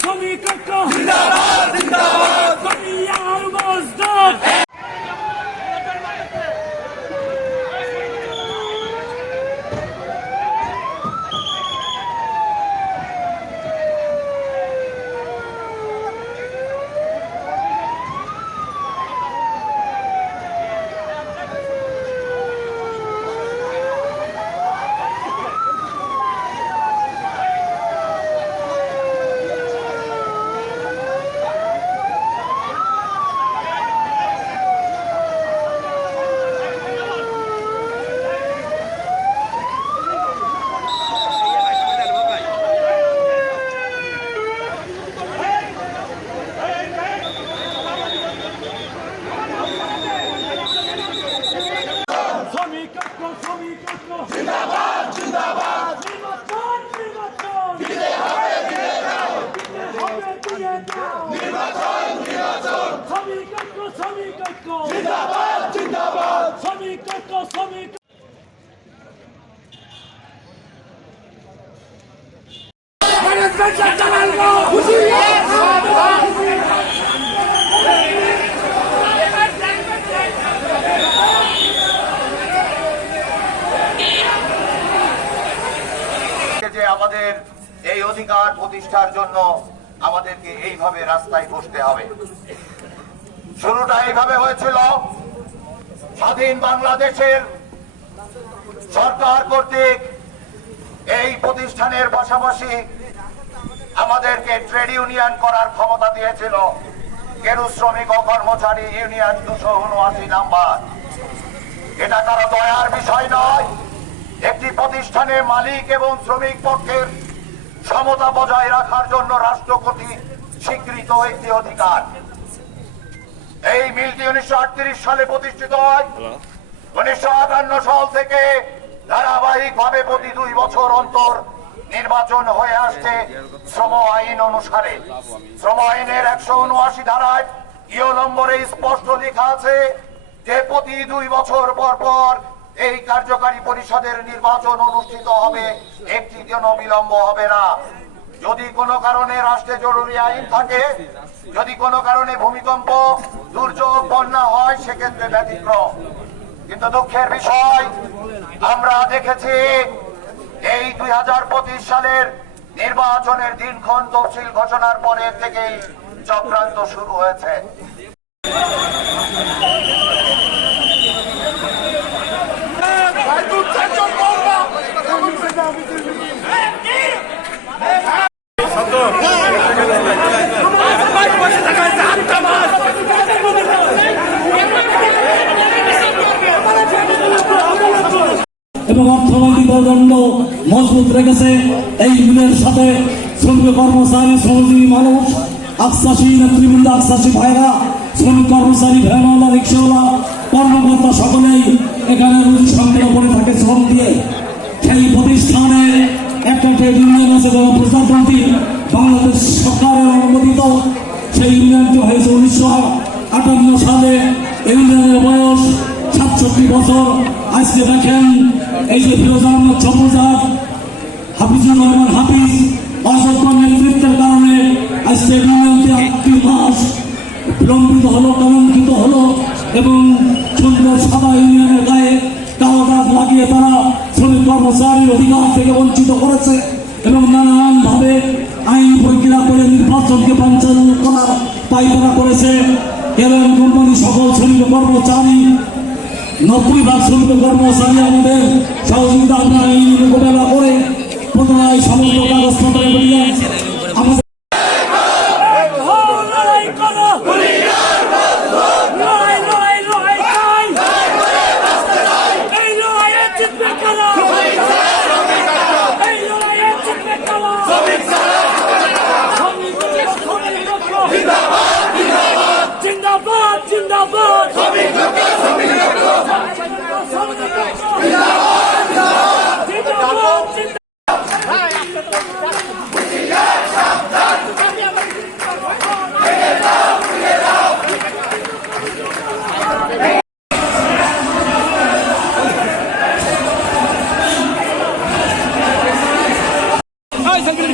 শ্রমিক জিন্দাবাদ জিন্দাবাদ কমিয়ার মজদুর জিন্দাবাদ জিন্দাবাদ নির্বাচন দিতে হবে দিয়ে দাও নির্বাচন শ্রমিক জিন্দাবাদ জিন্দাবাদ শ্রমিক যে আমাদের এই অধিকার প্রতিষ্ঠার জন্য আমাদেরকে এইভাবে রাস্তায় বসতে হবে। শুরুটা এইভাবে হয়েছিল, স্বাধীন বাংলাদেশের সরকার কর্তৃক এই প্রতিষ্ঠানের পাশাপাশি আমাদেরকে ট্রেড ইউনিয়ন করার ক্ষমতা দিয়েছিল কেরু শ্রমিক ও কর্মচারী ইউনিয়ন 279 নাম্বার। এটা কারো দয়ার বিষয় নয়, একটি প্রতিষ্ঠানে মালিক এবং শ্রমিক পক্ষের সমতা বজায় রাখার জন্য রাষ্ট্র কর্তৃক স্বীকৃত একটি অধিকার। এই মিলটি 1938 সালে প্রতিষ্ঠিত হয়। 1958 সাল থেকে ধারাবাহিকভাবে প্রতি 2 বছর অন্তর নির্বাচন হয়ে আসছে শ্রম আইন অনুসারে। শ্রম আইনের 179 ধারায় ইও নম্বরে স্পষ্ট লেখা আছে যে প্রতি 2 বছর পর পর এই কার্যকারী পরিষদের নির্বাচন অনুষ্ঠিত হবে, একটি দিনও বিলম্ব হবে না। যদি কোনো কারণে রাষ্ট্রে জরুরি আইন থাকে, যদি কোনো কারণে ভূমিকম্প, দুর্যোগ, বন্যা হয়, সেক্ষেত্রে ব্যতিক্রম। কিন্তু দুঃখের বিষয়, আমরা দেখেছি এই 2025 সালের নির্বাচনের দিনক্ষণ তফসিল ঘোষণার পরে থেকেই চক্রান্ত শুরু হয়েছে। এবং অর্থনৈতিক দণ্ড মজবুত রেখেছে এই মিলের সাথে শ্রমিক কর্মচারী, শ্রমজীবী মানুষ, আশ্বাসী নেতৃবৃন্দ, আশ্বাসী ভাইরা, শ্রমিক কর্মচারী, ভ্যানওয়ালা, রিক্সাওয়ালা, কর্মকর্তা সকলেই এখানে রুজি সংগ্রহ করে থাকে শ্রম দিয়ে। সেই প্রতিষ্ঠানে একটা ট্রেড ইউনিয়ন আছে যারা প্রজাতন্ত্রী বাংলাদেশ সরকারের অনুমোদিত। সেই ইউনিয়নটি হয়েছে 1958 সালে। ইউনিয়নের বয়স 67 বছর। আজকে দেখেন এই যে ফিরোজ আহমদ ছবুজার, হাফিজুর রহমান হাফিজ অসংখ্য নেতৃত্বের কারণে আজকে ইউনিয়নটি 8 মাস বিলম্বিত হলো, কলঙ্কিত হলো এবং সুন্দর সাদা ইউনিয়নের গায়ে কালো দাগ লাগিয়ে তারা শ্রমিক কর্মচারীর অধিকার থেকে বঞ্চিত করেছে এবং নানানভাবে আইন প্রক্রিয়া করে নির্বাচনকে পঞ্চান্ন করার পায়তারা করেছে। এবং কোম্পানি সকল শ্রমিক কর্মচারী 90% শ্রমিক কর্মচারী আমাদের সহযোগিতা আমরা এই মোকাবেলা করে পুনরায় সমস্ত কাগজপত্র আমাদের জিন্দাবাদ সেলফি